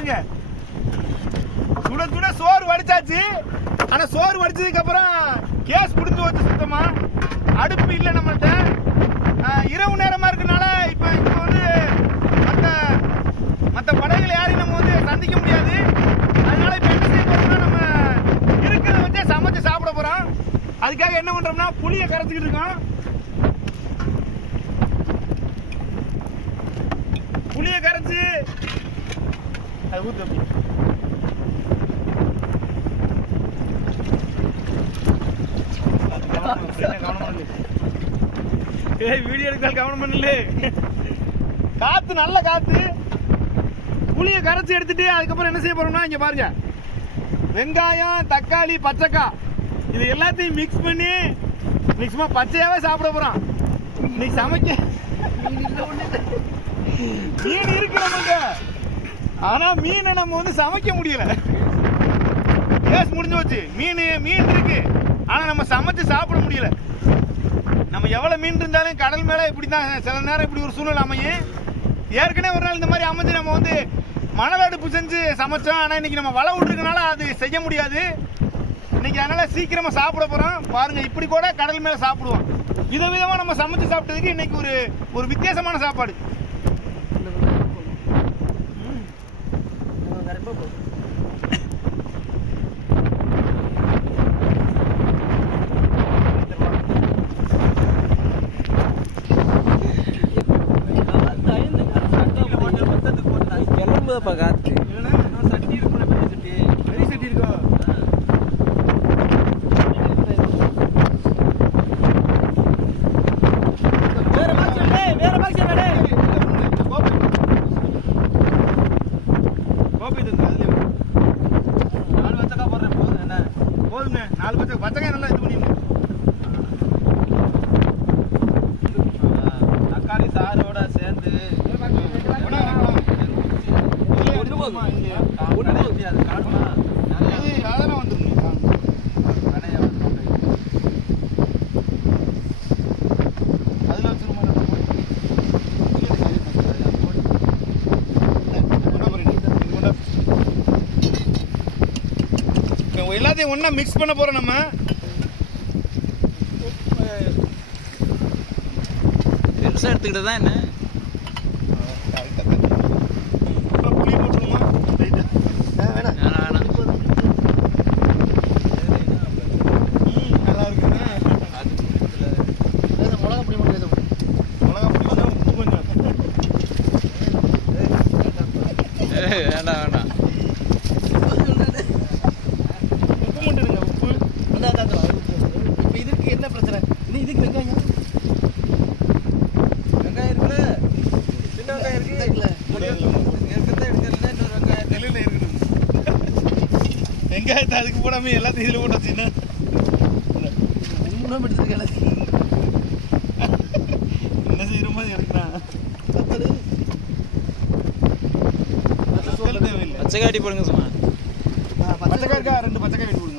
பாருங்க. சுட சுட சோறு வடிச்சாச்சு. ஆனா சோறு வடிச்சதுக்கு அப்புறம் கேஸ் முடிஞ்சு வச்சு சுத்தமா அடுப்பு இல்லை நம்மள்ட்ட. இரவு நேரமா இருக்கனால இப்ப வந்து மற்ற படைகளை யாரையும் நம்ம வந்து சந்திக்க முடியாது. அதனால இப்ப என்ன செய்ய போறோம்னா நம்ம இருக்கிறத வச்சே சமைச்சு சாப்பிட போறோம். அதுக்காக என்ன பண்றோம்னா புளியை கரைச்சிக்கிட்டு இருக்கோம். புளியை கரைச்சு அது ஊத்து அப்படி வீடியோ எடுத்தால் கவனம் பண்ணல. காத்து நல்ல காத்து. புளியை கரைச்சி எடுத்துட்டு அதுக்கப்புறம் என்ன செய்ய போறோம்னா இங்க பாருங்க, வெங்காயம், தக்காளி, பச்சைக்காய் இது எல்லாத்தையும் மிக்ஸ் பண்ணி பச்சையாவே சாப்பிட போறோம். இன்னைக்கு சமைக்க மீன் இருக்கு நமக்கு, ஆனா மீனை நம்ம வந்து சமைக்க முடியல. கேஸ் முடிஞ்சு வச்சு மீன் இருக்கு, ஆனா நம்ம சமைச்சு சாப்பிட முடியல. நம்ம எவ்வளவு மீன் இருந்தாலும் கடல் மேல இப்படிதான் சில நேரம் இப்படி ஒரு சூழ்நிலை அமையும். ஏற்கனவே ஒரு நாள் இந்த மாதிரி அமைஞ்சு நம்ம வந்து மணல் அடுப்பு செஞ்சு சமைச்சோம். ஆனா இன்னைக்கு நம்ம வலை விட்டுருக்கனால அது செய்ய முடியாது. இன்னைக்கு அதனால சீக்கிரமா சாப்பிட போறோம். பாருங்க, இப்படி கூட கடல் மேல சாப்பிடுவோம். விதவிதமா நம்ம சமைச்சு சாப்பிட்டதுக்கு இன்னைக்கு ஒரு வித்தியாசமான சாப்பாடு. காத்து சட்டி இருக்கும், பெரிய சட்டி இருக்கோ. வேற பாக்ஸ் கோபி தந்து அதுலயே 4 பச்சைக்காய் போடுறேன். போதும் என்ன போதுமே, 4 பச்சைக்காய் நல்லா இது பண்ணிடணும். தக்காளி சாரோட சேர்ந்து எல்லாத்தையும் ஒண்ணா மிக்ஸ் பண்ண போறோம். நம்ம பெருசா எடுத்துக்கிட்டு தான் என்ன புளி போட்டுருமா? வேணாம் நல்லா இருக்குங்க. மிளகா பொடி மட்டும் உப்பு கொஞ்சம் வேண்டாம். இப்போ இதுக்கு என்ன பிரச்சனை? இதுக்கு வெங்காயம் இருக்குல்ல, சின்ன வெங்காயம் இருக்குல்ல, வெங்காயத்தை அதுக்கு போடாம எல்லாத்தையும் இதில் போட்டு வச்சுன்னா என்ன செய்யற மாதிரி எடுக்கிறான். தேவையில்லை, பச்சைக்காட்டி போடுங்க சும்மா. பச்சைக்காய் 2 பச்சைக்காய் வெட்டி கொடுங்க.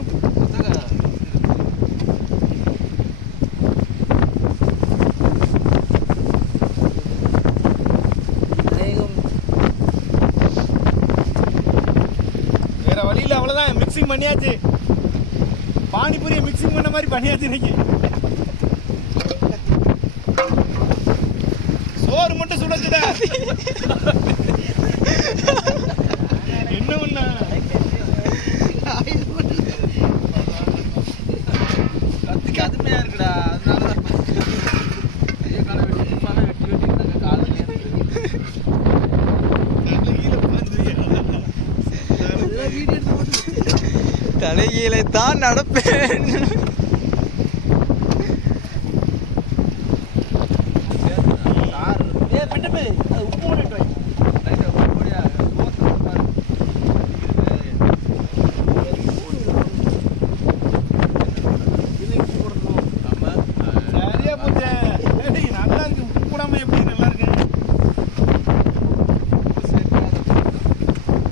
வேற வழியில் அவ்வளோதான், மிக்சிங் பண்ணியாச்சு. பானிபூரியை மிக்சிங் பண்ண மாதிரி பண்ணியாச்சு. இன்னைக்கு சோறு மட்டும் சுடச்சுடா. என்ன பண்ண கத்துக்கு அதுமையா இருக்குடா. அதனாலதான் கையை காலை வெட்டி காலையில தலைகீழை தான் நடப்பேன். உப்பு போட்டு சரியா போச்சு. நல்லா இருக்கு. உப்பு போடாம எப்படி நல்லா இருக்கு.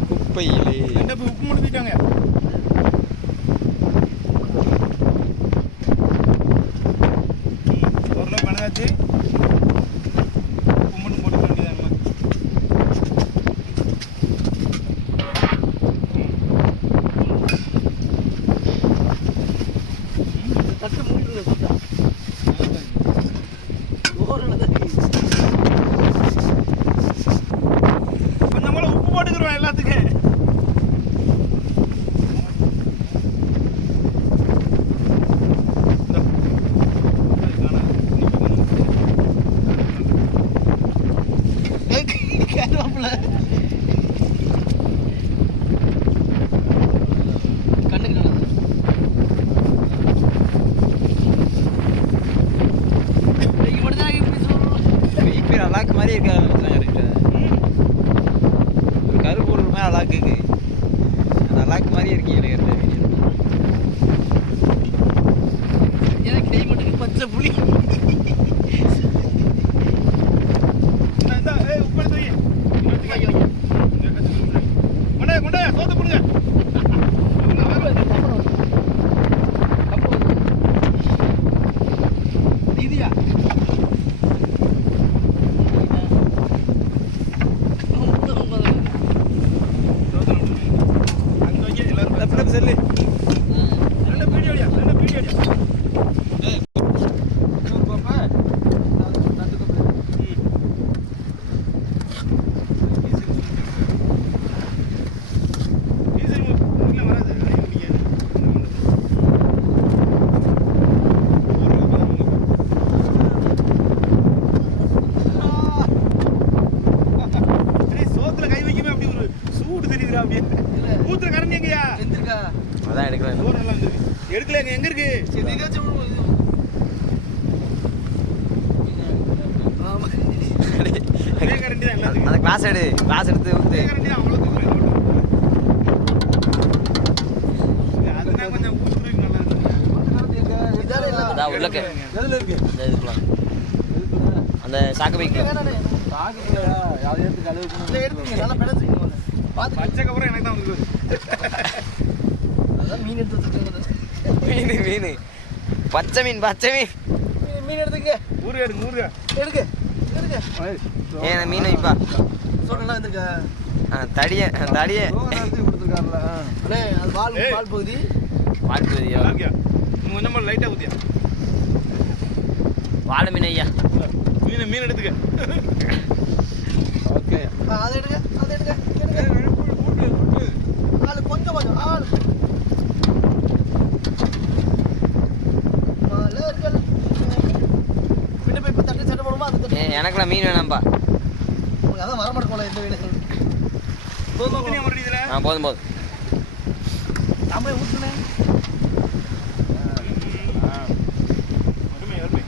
குப்பையிலே உப்பு முடிஞ்சிட்டாங்க. ஒரு பணாச்சு உப்பு மட்டும் போட்டு வேண்டியதான். சாப்பிடல. கண்ணுக்கு நல்லது. இன்னைக்கு மட்டும்தான் இப்படி சொல்லணும். இப்போ அலாக்கு மாதிரி இருக்காது கரெக்டாக. ஒரு கருப்பு ஒரு மாதிரி அலாக்குக்கு அந்த அலாக்கு மாதிரியே இருக்கீங்க எனக்கு வீடியோ. எனக்கு கை மட்டும் பச்சை புளி. சோத்து கொடுங்க. இதுயா லேப்டாப் செல்லு சோத்துல கை வைக்கவே அப்படி ஒரு சூடு தெரியுதுடா. அப்படியே மூத்திர கரண்டி எங்கயா வெந்திருக்கா? அதான் எடுக்கிறேன். சோறு நல்லா இருந்தது. எடுக்கல எங்க இருக்கு? சரி இதாச்சும் ஆமா. அதே கரண்டி தான் எல்லாத்துக்கும். அந்த கிளாஸ் எடுத்து ஊத்து. அதே கரண்டி தான் அவ்வளோ தூக்குறேன். அதுதான் கொஞ்சம் ஊத்துறதுக்கு நல்லா இருக்கு. இதால இல்ல. அதான் உள்ளக்க எதுல இருக்கு? இந்த இதுக்குலாம் அந்த சாக்கு பைக்கில் வேணானே. சாக்குக்குள்ளயா அதை எடுத்து கழுவு. இல்ல எடுத்துங்க. நல்லா பிணைச்சிங்க. பாத்து பச்சைக்கு அப்புறம் எனக்கு தான் வந்துருக்குது. அதான் மீன் எடுத்து வச்சிருக்கேன். மீன் பச்சை மீன் மீன் எடுத்துங்க. ஊரு எடுங்க. எடுங்க. ஏன் மீன் வைப்பா சோடெல்லாம் வந்திருக்கா? தடிய அண்ணே அது ஏய். பால் பகுதி. வாழ்த்துதியோ நல்லா இருக்கியா? இன்னும் கொஞ்சமா லைட்டா ஊத்தியா. வாழை மீன் ஐயா. மீன் எடுத்துக்க. ஓகே அதை எடுங்க. ஆளு கொஞ்சம் ஆளு மலர்கள். பின்ன போய் இப்ப தட்டு சட்டை போடுமா? அந்த தட்டு எனக்குலாம் மீன் வேணாம்பா. உங்களுக்கு அதான் வரமாட்டேன் போல எந்த வீடு. ஊத்துனியா மறுபடியும் இதுல? போதும் தமிழை ஊற்றுனேன். அருமை.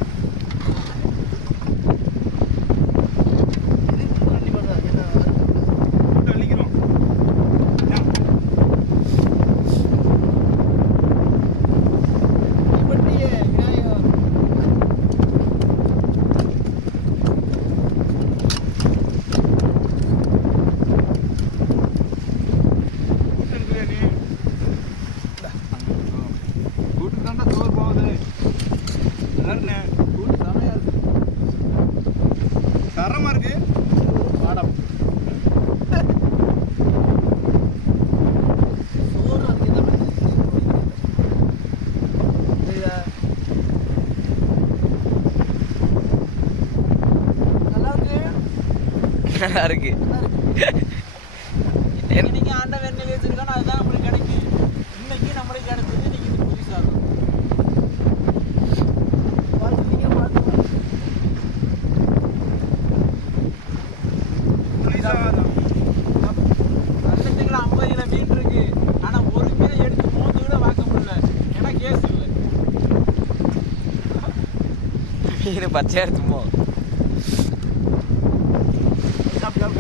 இது கண்டிப்பாக தான். என்ன போட்டு அள்ளிக்கிறோம். இப்படியே விநாயகம். கூட்டு எடுக்கிறியா நீ? நல்லா தரமா இருக்கு. மாடம் சோறு அதுக்கு என்ன பண்ணுறது? சரியா? நல்லா இருக்கு. இன்னைக்கு ஆண்டவன் என்ன வச்சிருக்கானோ அதுதான் நம்மளுக்கு கிடைக்கும். இன்னைக்கு நம்மளுக்கு கிடைச்சது இன்னைக்கு இது புதுசாகும். வருஷத்துக்குள்ள 50 கிலோ மீன் இருக்கு. ஆனா ஒரு மீனை எடுத்து மோந்து கூட பார்க்க முடியல. ஏன்னா கேஸ் இல்லை. மீன் பச்சையா எடுத்துமோ.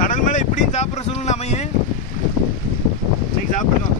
கடல் மேல இப்படியும் சாப்பிட்ற சூழ்நிலை அமையும். இன்னைக்கு சாப்பிடுறோம்.